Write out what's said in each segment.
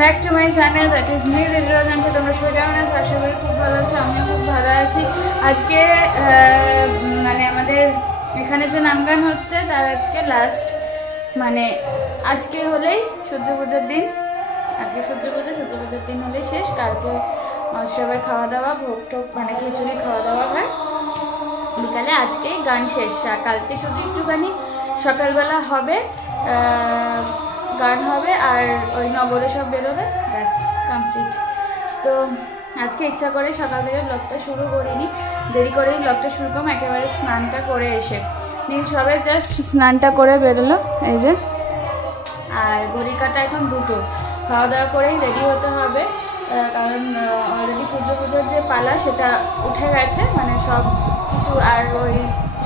Back to my channel, that is me রিজওয়ানকে। তোমরা সবাই কেমন আছো? আশা করি খুব ভালো আছো। আমিও খুব ভালো আছি। আজকে মানে আমাদের এখানে যে নামগান হচ্ছে তার আজকে লাস্ট, মানে আজকে হলেই সূর্য পুজোর দিন। আজকে সূর্য পুজোর দিন হলেই শেষ। কালকে সবাই খাওয়া দাওয়া, ভোগ টোগ মানে খিচুড়ি খাওয়া দাওয়া হয় বিকালে। আজকেই গান শেষ। কালকে শুধু একটুখানি সকালবেলা হবে, গান হবে আর ওই নগরে সব বেরোবে, ব্যাস কমপ্লিট। তো আজকে ইচ্ছা করে সকাল থেকে ব্লগটা শুরু করিনি, দেরি করেই ব্লগটা শুরু করলাম। একেবারে স্নানটা করে এসে নীল সবে জাস্ট স্নানটা করে বেরোলো, এই যে। আর ঘড়ি কাটা এখন 2টো। খাওয়া দাওয়া করেই রেডি হতে হবে, কারণ অলরেডি সূর্য পুজোর যে পালা সেটা উঠে গেছে, মানে সব কিছু। আর ওই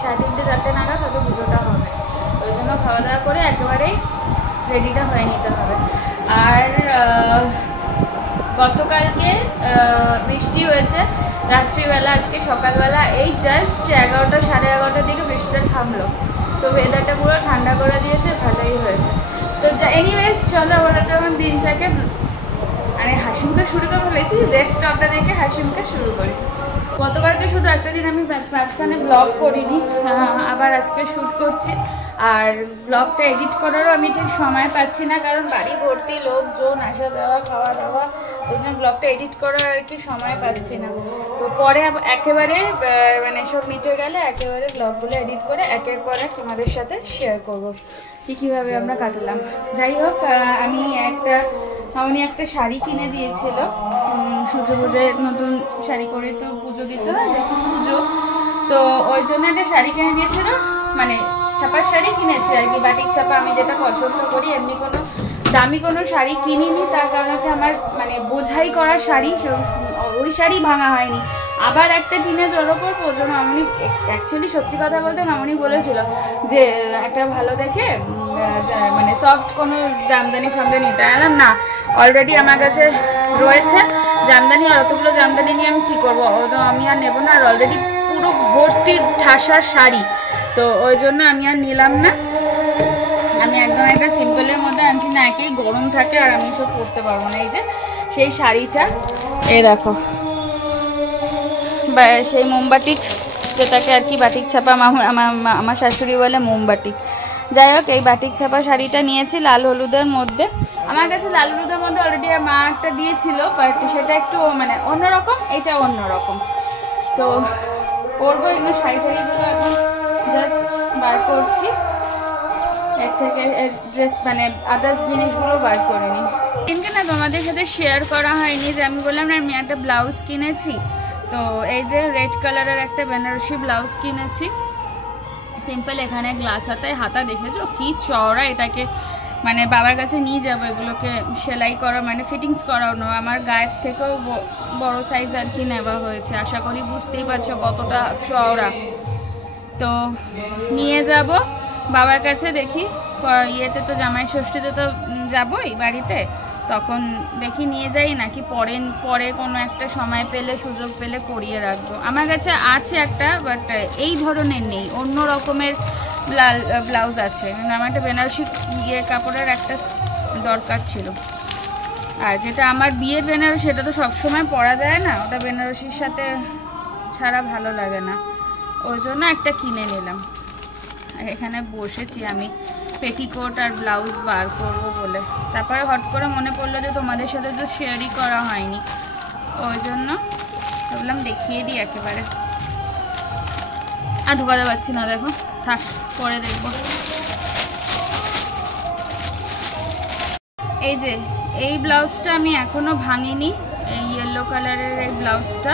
3:30 4টে নাগাদ হয়তো পুজোটা হবে। ওই জন্য খাওয়া দাওয়া করে একেবারেই রেডিটা হয়ে নিতে হবে। আর গতকালকে বৃষ্টি হয়েছে রাত্রিবেলা, আজকে সকালবেলা এই জাস্ট 11টা 11:30 দিকে বৃষ্টিটা থামলো। তো ওয়েদারটা পুরো ঠান্ডা করে দিয়েছে, ভালোই হয়েছে। তো এনিওয়েজ চলো আমরা তো আমার দিনটাকে মানে হাসি মুখে শুরু করে ফেলেছি। রেস্ট অফটা দেখে হাসি মুখে শুরু করি। গতকালকে শুধু একটা দিন আমি মাঝখানে ব্লগ করিনি, আবার আজকে শ্যুট করছি। আর ব্লগটা এডিট করারও আমি ঠিক সময় পাচ্ছি না, কারণ বাড়ি ভর্তি লোকজন, আসা যাওয়া, খাওয়া দাওয়া, তো ব্লগটা এডিট করার আর কি সময় পাচ্ছি না। তো পরে একেবারে মানে সব মিটে গেলে একেবারে ব্লগগুলো এডিট করে একের পর এক তোমাদের সাথে শেয়ার করবো কীভাবে আমরা কাটালাম। যাই হোক, আমি একটা শাড়ি কিনে দিয়েছিল সূর্য পুজোয়। নতুন শাড়ি করে তো পুজো দিতে হয়, যেহেতু পুজো, তো ওই জন্য একটা শাড়ি কিনে দিয়েছিল। মানে ছাপার শাড়ি কিনেছি আর কি, বাটিক ছাপা। আমি যেটা পছন্দ করি, এমনি কোনো দামি কোনো শাড়ি কিনিনি। তার কারণ হচ্ছে আমার মানে বোঝাই করা শাড়ি, ওই শাড়ি ভাঙা হয়নি। আবার একটা কিনে জড়ো করবো। ওই জন্য মামনি, অ্যাকচুয়ালি সত্যি কথা বলতে মামনি বলেছিল যে একটা ভালো দেখে মানে সফট কোনো জামদানি ফামদানি। তাই বললাম না, অলরেডি আমার কাছে রয়েছে জামদানি, আর অতগুলো জামদানি নিয়ে আমি কী করবো, আমি আর নেবো না। আর অলরেডি পুরো ভর্তি ঠাসার শাড়ি, তো ওই জন্য আমি আর নিলাম না। আমি একদম একটা সিম্পলের মধ্যে আনছি, না একেই গরম থাকে আর আমি সব পরতে পারবো না। এই যে সেই শাড়িটা, এই দেখো, বা সেই মোমবাটিক, যেটাকে আর কি বাটিক ছাপা আমার শাশুড়ি বলে মোমবাটিক। যাই হোক, এই বাটিক ছাপা শাড়িটা নিয়েছি লাল হলুদের মধ্যে। আমার কাছে লাল হলুদের মধ্যে অলরেডি মা একটা দিয়েছিল, বাট সেটা একটু মানে অন্যরকম, এটা অন্যরকম। তো পরবো। এগুলো শাড়ি টাড়িগুলো এখন জাস্ট বার করছি এর থেকে, ড্রেস মানে আদার্স জিনিসগুলো বার করে নিই। কিন্তু না তোমাদের সাথে শেয়ার করা হয়নি যে আমি বললাম না আমি একটা ব্লাউজ কিনেছি। তো এই যে রেড কালারের একটা বেনারসি ব্লাউজ কিনেছি, সিম্পল। এখানে গ্লাস হাতা দেখেছো কি চওড়া। এটাকে মানে বাবার কাছে নিয়ে যাবো এগুলোকে সেলাই করা, মানে ফিটিংস করানো। আমার গায়ের থেকেও বড় সাইজ আর কি নেওয়া হয়েছে। আশা করি বুঝতেই পারছো কতটা চওড়া। তো নিয়ে যাব বাবার কাছে, দেখি ইয়েতে তো জামাই ষষ্ঠীতে তো যাবই বাড়িতে, তখন দেখি নিয়ে যাই নাকি পরে কোনো একটা সময় পেলে, সুযোগ পেলে করিয়ে রাখবো। আমার কাছে আছে একটা, বাট এই ধরনের নেই, অন্য রকমের ব্লাউজ আছে। আমার একটা বেনারসি কাপড়ের একটা দরকার ছিল। আর যেটা আমার বিয়ের বেনারসি, সেটা তো সবসময় পরা যায় না, ওটা বেনারসির সাথে ছাড়া ভালো লাগে না। ওই জন্য একটা কিনে নিলাম। আর এখানে বসেছি আমি পেটিকোট আর ব্লাউজ বার করবো বলে। তারপরে হট করে মনে পড়লো যে তোমাদের সাথে তো শেয়ারই করা হয়নি, ওই জন্য ভাবলাম দেখিয়ে দিই একেবারে। আর ঢোকাতে পারছি না, দেখো, থাক পরে দেখবো। এই যে এই ব্লাউজটা আমি এখনো ভাঙিনি, এই ইয়েলো কালারের এই ব্লাউজটা।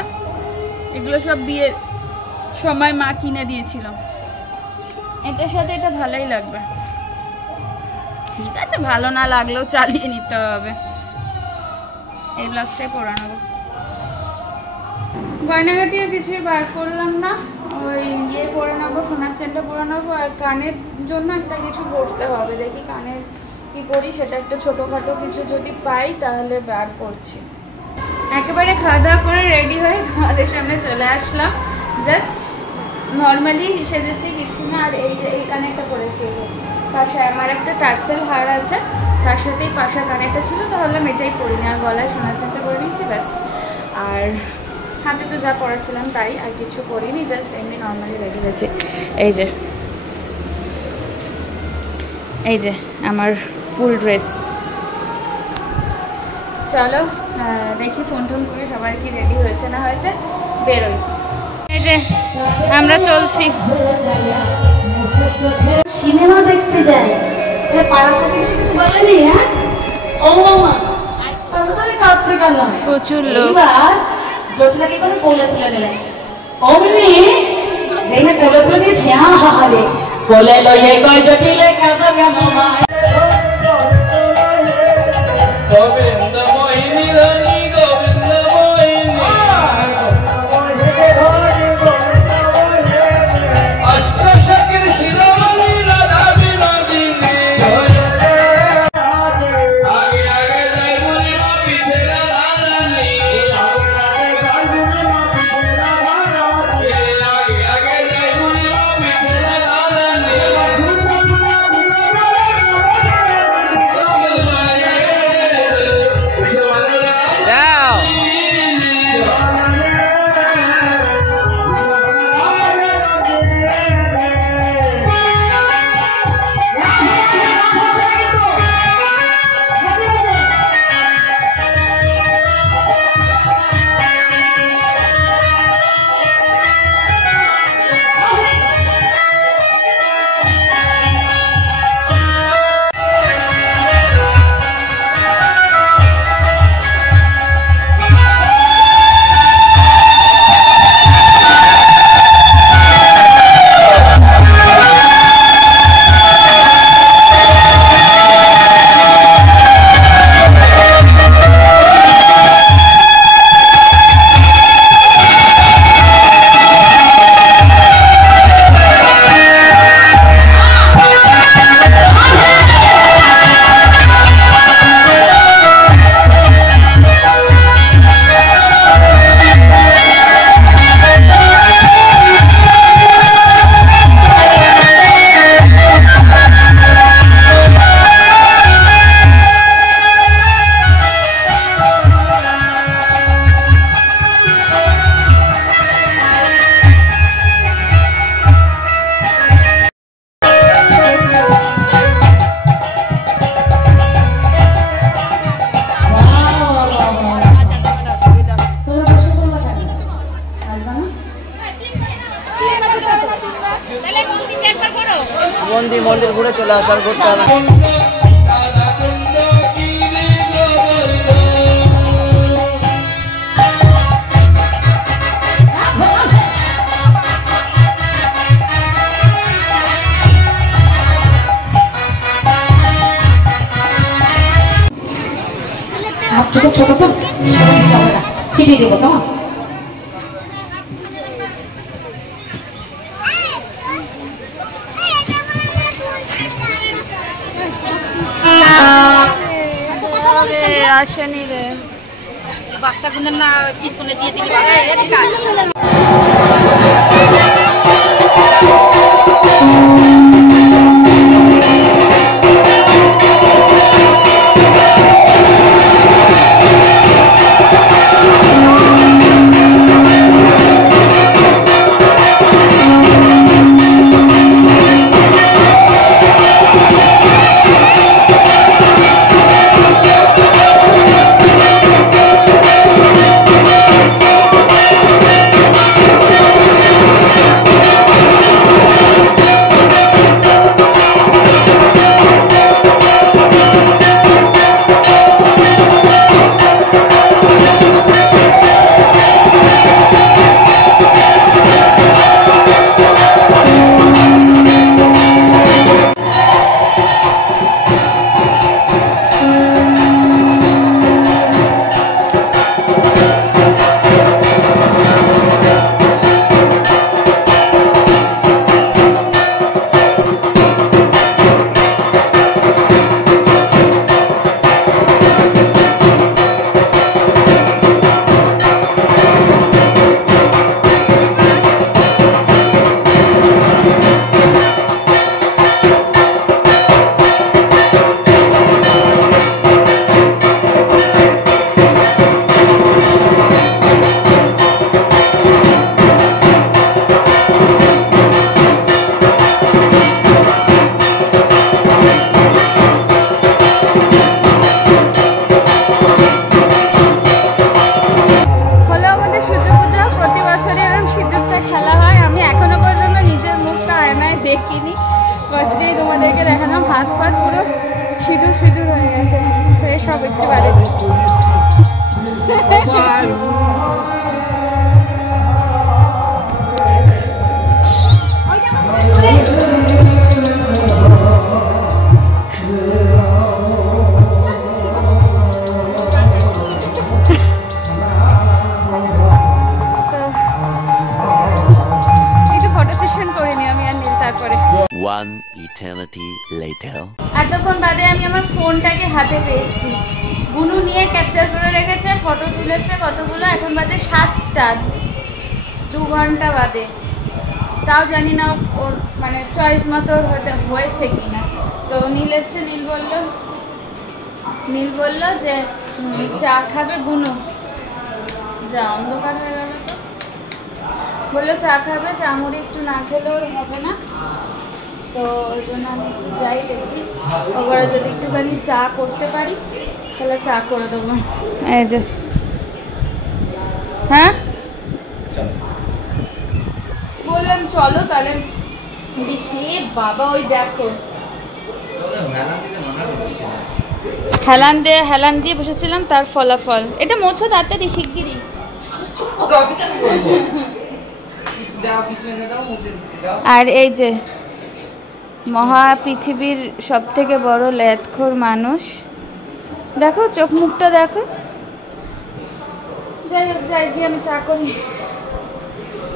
এগুলো সব বিয়ের সময় মা কিনে দিয়েছিল। এটার সাথে এটা ভালোই লাগবে। ঠিক আছে, ভালো না লাগলেও চালিয়ে নিতে হবে। এই ব্লাউজটাই পরে নেবো। গয়নাঘাটিও কিছুই বার করলাম না, ওই ইয়ে পরে নেবো, সোনার চেনটা পরে নেবো। আর কানের জন্য একটা কিছু পরতে হবে, দেখি কানের কি পরি। সেটা একটা ছোটোখাটো কিছু যদি পাই তাহলে বার করছি। একেবারে খাওয়া দাওয়া করে রেডি হয়ে তোমাদের সামনে চলে আসলাম। জাস্ট নর্মালি সেজেছি, কিছু না। আর এই যে এই কানেরটা পরেছি, পাশে আমার একটা টার্সেল হার আছে, তার সাথেই পাশা কানেরটা ছিল, তো ভাবলাম এটাই পরিনি, আর গলায় সোনার চেনটা পরে নিচ্ছি ব্যাস। আর হাতে তো যা পরেছিলাম তাই, আর কিছু করিনি, জাস্ট এমনি নর্মালি রেডি হয়েছি। এই যে আমার ফুল ড্রেস। চলো দেখি ফোন টোন করে সবার কি রেডি হয়েছে না হয়েছে, বেরোই। এই যে আমরা চলছি। সিনেমা দেখতে যাই, পাড়া থেকে কিছু বলেনি? হ্যাঁ ও মামা তাহলে কাঁদছে কেন? প্রচুর লোক। জটিলাকে কোনো কোলে তুলে নিলে অমনি যেই না কোলে তুলে নিয়েছে, আহারে কোলে লইয়ে কয় জটিলে কাঁদবে মামা। গোবিন্দ মোহিনী রানী গোবিন্দ মোহিনী অষ্টসখীর শিরোমণি রাধা বিনোদিনী আগে আগে যাই মুনি মা পিছে রাধা রানী আগে আগে যাই মুনি মা পিছে রাধা রানী মন্দির ঘুরে চলে আসার করতে হবে। ছোট তো ছিটিয়ে দেবো কেমন? আসেনি রে বাচ্চা গুলো না পিছনে দিয়ে দিলি দেখিনি, ফার্স্টেই তোমাদেরকে দেখালাম। হাত ফাত পুরো সিঁদুর সিঁদুর হয়ে গেছে, ফ্রেশ সব একটু বাড়ি। One eternity later. এতক্ষণ বাদে আমি আমার ফোনটাকে হাতে পেয়েছি। বুনু নিয়ে ক্যাপচার করে রেখেছে, ফটো তুলেছে কতগুলো। এখন বাদে 7টা, 2 ঘন্টা বাদে। তাও জানি না ওর মানে চয়েস মতো হয়েছে কিনা। তো নীল এসছে, নীল বলল যে চা খাবে বুনু। যা অন্ধকার হয়ে গেল, তো বললো চা খাবে, চা মুড়ি একটু না খেলে ওর হবে না। তো ওই জন্য আমি যাই দেখি, ওরা যদি একটুখানি চা করতে পারি তাহলে চা করে দেবো। এই যে হ্যাঁ বললাম চলো তাহলে দিচ্ছি। বাবা ওই দেখো হেলান দিয়ে বসেছিলাম, তার ফলাফল। এটা মোছো তাড়াতাড়ি শিগগিরই। আর এই যে মহা পৃথিবীর সব থেকে বড় ল্যাদখোর মানুষ, দেখো চোখ মুখটা দেখো। যাই হোক, যাই গিয়ে আমি চা করি।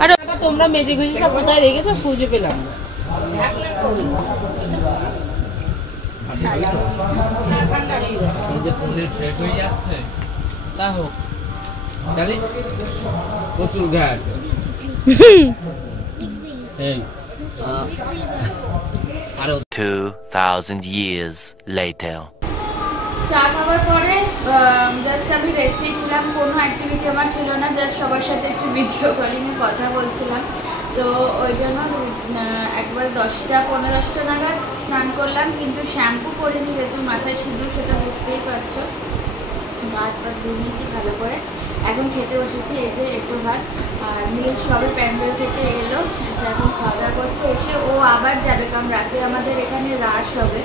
আর তোমরা মেজে গুজি সব কোথায় রেখেছো খুঁজে পেলাম। তা হোক তাহলে প্রচুর ঘাট। 2000 years later. চা খাওয়ার পরে জাস্ট আমি রেস্টেই ছিলাম, কোনো অ্যাক্টিভিটি আমার ছিল না, জাস্ট সবার সাথে একটু ভিডিও কলিংয়ে কথা বলছিলাম। তো ওই জন্য একবার 10টা 15-10টা নাগাদ স্নান করলাম, কিন্তু শ্যাম্পু করিনি যেহেতু মাথায় সিঁদুর, সেটা বুঝতেই পারছো। হাত পা ধুয়ে নিয়েছি ভালো করে, এখন খেতে বসেছি। এই যে একটু ভাত, আর নীল সবে প্যান্ডেল থেকে এলো, এসে এখন খাওয়া দাওয়া করছে। এসে ও আবার যাবে, কারণ রাতে আমাদের এখানে রাস হবে,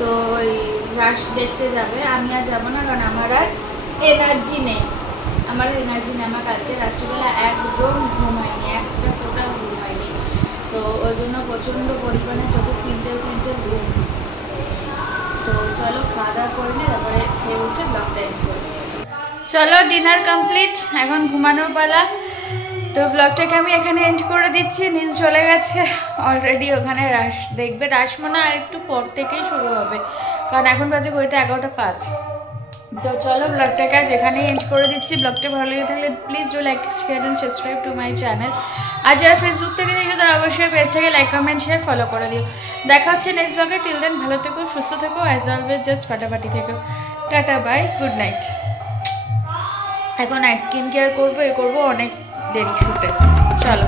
তো ওই রাস দেখতে যাবে। আমি আর যাবো না, কারণ আমার আর এনার্জি নেই। আমার কালকে রাত্রিবেলা একদম ঘুম হয়নি, একটা ফোঁটা ঘুম হয়নি। তো ওই জন্য প্রচণ্ড পরিমাণে চোখে পিন্টেল ঘুম। তো চলো খাওয়া দাওয়া করে নিই, তারপরে খেয়ে উঠে ব্লগটা এন্ড করছি। চলো ডিনার কমপ্লিট, এখন ঘুমানোর পালা। তো ব্লগটাকে আমি এখানে এন্ড করে দিচ্ছি। নীল চলে গেছে অলরেডি, ওখানে রাস দেখবে। রাস মনে হয় একটু পর থেকেই শুরু হবে, কারণ এখন বাজে ঘড়িতে 11টা 5। তো চলো ব্লগটাকে আজ এখানেই এন্ড করে দিচ্ছি। ব্লগটা ভালো লেগে থাকলে please do like, share and subscribe to my channel. আর যারা ফেসবুক থেকে দেখো তারা অবশ্যই পেজটাকে লাইক, কমেন্ট, শেয়ার, ফলো করে দিও। দেখা হচ্ছে নেক্সট ব্লগে। টিল দেন ভালো থেকো, সুস্থ থেকো, অ্যাজ অলওয়েজ জাস্ট ফাটাফাটি থেকো। Tata, bye, good night. এখন নাইট স্কিন কেয়ার করবো, অনেক দেরি শুতে। চলো।